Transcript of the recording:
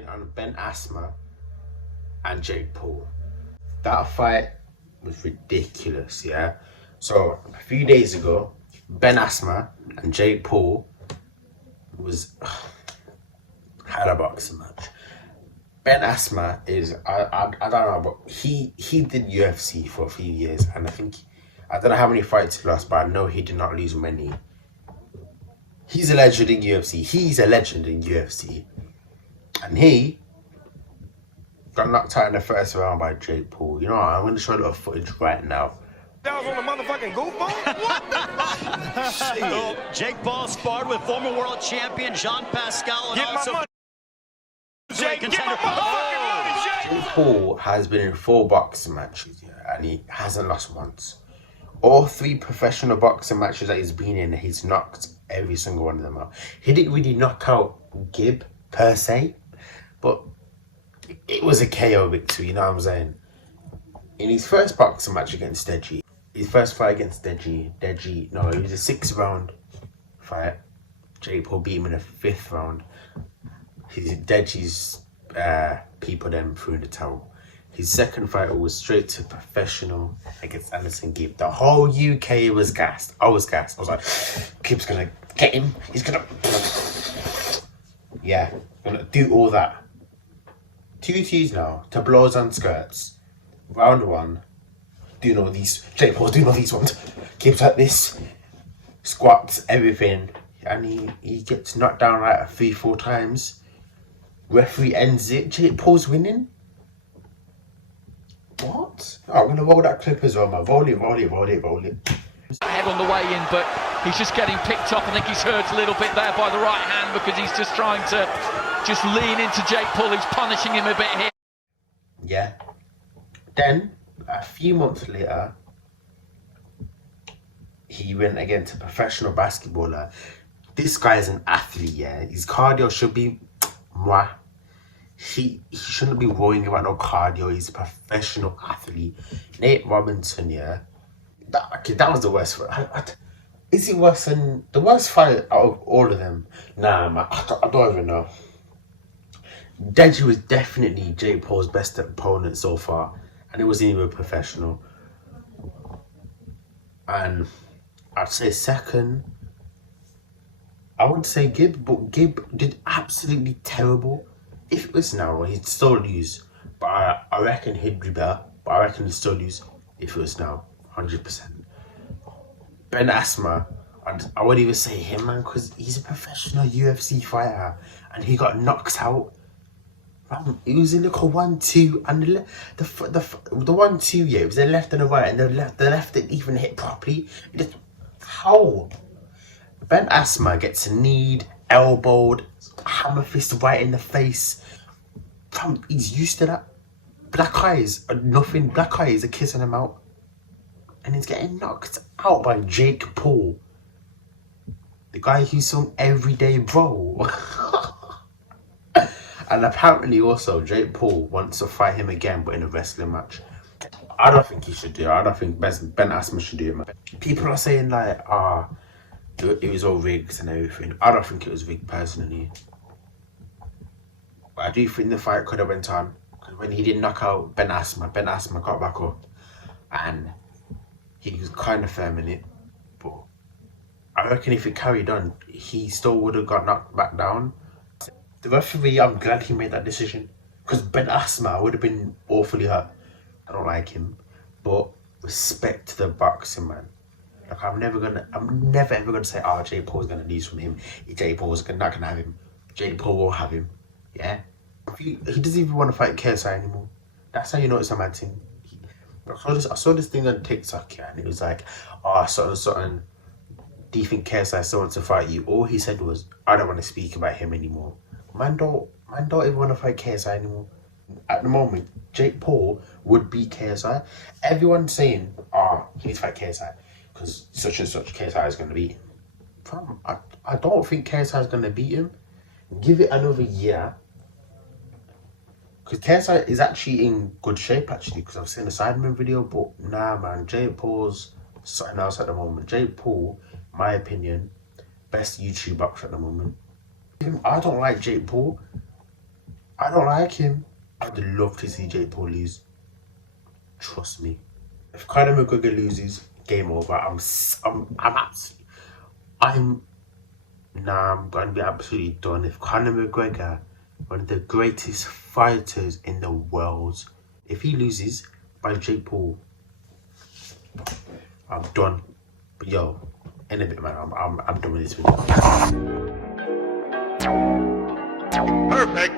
opinion on Ben Asthma and Jake Paul. That fight was ridiculous, yeah? So, a few days ago, Ben Asthma and Jake Paul had a boxing match. Ben Asthma is, I don't know, but he did UFC for a few years, and I don't know how many fights he lost, but I know he did not lose many. He's a legend in UFC. And he got knocked out in the first round by Jake Paul. You know what? I'm going to show a little footage right now. That was on the motherfucking goofball? What the fuck? Jake Paul sparred with former world champion Jean Pascal and Get also my money, Jake. Get my motherfucking money, Jake. Jake Paul has been in 4 boxing matches, yeah, and he hasn't lost once. All 3 professional boxing matches that he's been in, he's knocked every single one of them out. He didn't really knock out Gib per se, but it was a KO victory, you know what I'm saying? In his first boxing match against Deji, his first fight against Deji, it was a 6-round fight. Jake Paul beat him in the 5th round. Deji's people then threw in the towel. His second fight was straight to professional against Anderson Gibb. The whole UK was gassed. I was gassed. I was like, Gibb's gonna get him. He's gonna, yeah, gonna do all that. 2 T's now to blows and skirts. Round 1, doing all these. Jake Paul's doing all these ones. Gibbs like this, squats, everything, and he gets knocked down like 3-4 times. Referee ends it. Jake Paul's winning. What? Oh, I'm gonna roll that clip as well, man. Roll it. Head on the way in, but he's just getting picked up. I think he's hurt a little bit there by the right hand because he's just trying to lean into Jake Paul, who's punishing him a bit here. Yeah. Then, a few months later, he went again to professional basketballer. This guy is an athlete, yeah. His cardio should be mwah. He shouldn't be worrying about no cardio. He's a professional athlete. Nate Robinson, yeah. That was the worst fight. Is it worse than the worst fight out of all of them? Nah, man, I don't even know. Deji was definitely Jake Paul's best opponent so far, and it wasn't even professional. And I'd say second, I wouldn't say Gibb, but Gibb did absolutely terrible. If it was now, he'd still lose. But I reckon he'd be better. But I reckon he'd still lose if it was now, 100%. Ben Asthma, I wouldn't even say him, man, because he's a professional UFC fighter, and he got knocked out. It was a little 1-2, and the 1-2, yeah, it was the left and the right, and the left didn't even hit properly. How? Ben Asthma gets kneed, elbowed, hammer fist right in the face. He's used to that. Black eyes are nothing. Black eyes are kissing him out, and he's getting knocked out by Jake Paul, the guy who's some everyday bro. And apparently also Jake Paul wants to fight him again, but in a wrestling match. I don't think he should do it. I don't think Ben Asthma should do it, man. People are saying like, it was all rigged and everything. I don't think it was rigged personally. But I do think the fight could have went on. Because when he did knock out Ben Asthma got back up. And he was kind of firm in it. But I reckon if it carried on, he still would have got knocked back down. The referee, I'm glad he made that decision, because Ben Asthma would have been awfully hurt. I don't like him, but respect to the boxing, man. Like I'm never ever gonna say, oh, Jake Paul's gonna lose from him. Jake Paul's not gonna have him. Jake Paul will have him. Yeah, he doesn't even want to fight KSI anymore. That's how you know it's a mad thing. I saw this thing on TikTok, yeah, and it was like, oh, something. Do you think KSI still wants to fight you? All he said was, I don't want to speak about him anymore. Man don't even want to fight KSI anymore. At the moment, Jake Paul would beat KSI. Everyone's saying, he needs to fight KSI because such and such KSI is going to beat him. I don't think KSI is going to beat him. Give it another year. Because KSI is actually in good shape, actually, because I've seen a Sidemen video, but nah, man, Jake Paul's something else at the moment. Jake Paul, my opinion, best YouTube boxer at the moment. I don't like Jake Paul. I don't like him. I'd love to see Jake Paul lose. Trust me. If Conor McGregor loses, game over. I'm going to be absolutely done. If Conor McGregor, one of the greatest fighters in the world, if he loses by Jake Paul, I'm done. But yo, in a bit, man. I'm done with this video. Perfect.